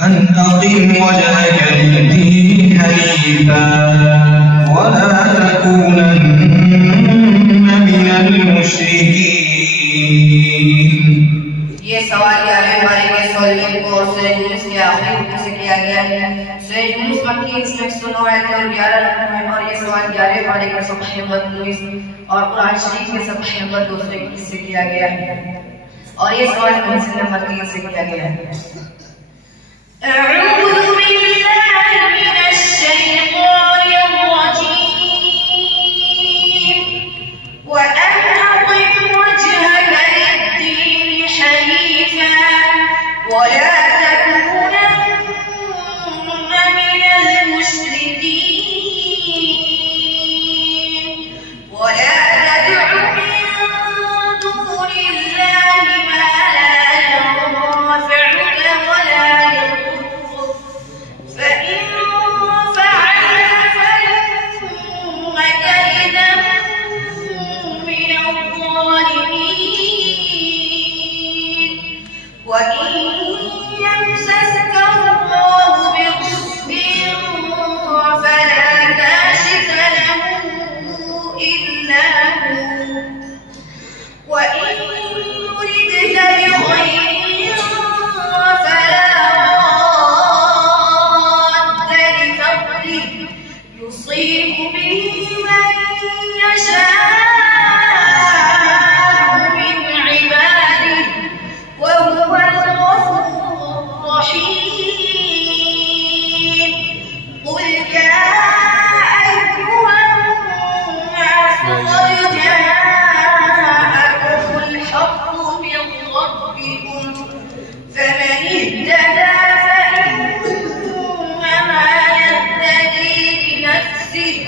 أن أقم وجهك للدين حنيفا ولا تكونن من المشركين. ये सवाल हमारे के सवाल को सूरह यूनुस के आखिरी रुकू से किया गया है। सूरह यूनुस मक्की इसमें 109 आयतें और 11 रुकू हैं और ये सवाल 11 पारे का सफ़हा नंबर 19 और कुरान शरीफ के सफ़हा नंबर 221 से किया गया है और ये सवाल मंजिल नंबर 3 से किया गया है। أعوذ بالله من الشيطان الرجيم وأن أقم وجهك للدين حنيفا ولا تكونن من المشركين ولا تدع من دون الله ما لا ينفعك ولا يضرك فإن فعلت فإنك إذا من الظالمين وإن يمسسك الله بضر فلا كاشف له إلا هو وإن يردك بخير فلا راد لفضله يصيب به من يشاء من عباده وهو الغفور الرحيم قل يا أيها الناس قد جاءكم الحق من ربكم فمن اهتدى فإنما يهتدي لنفسه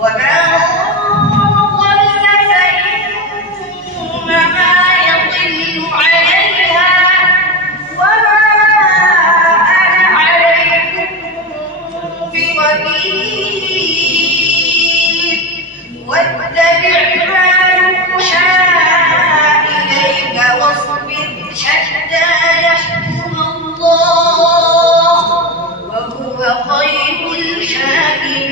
ومن ضل فإنما يضل عليها وما أنا عليكم بوكيل واتبع ما يوحى إليك واصبر حتى يحكم الله وهو خير الحاكمين.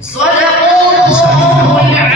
صدق الله العظيم.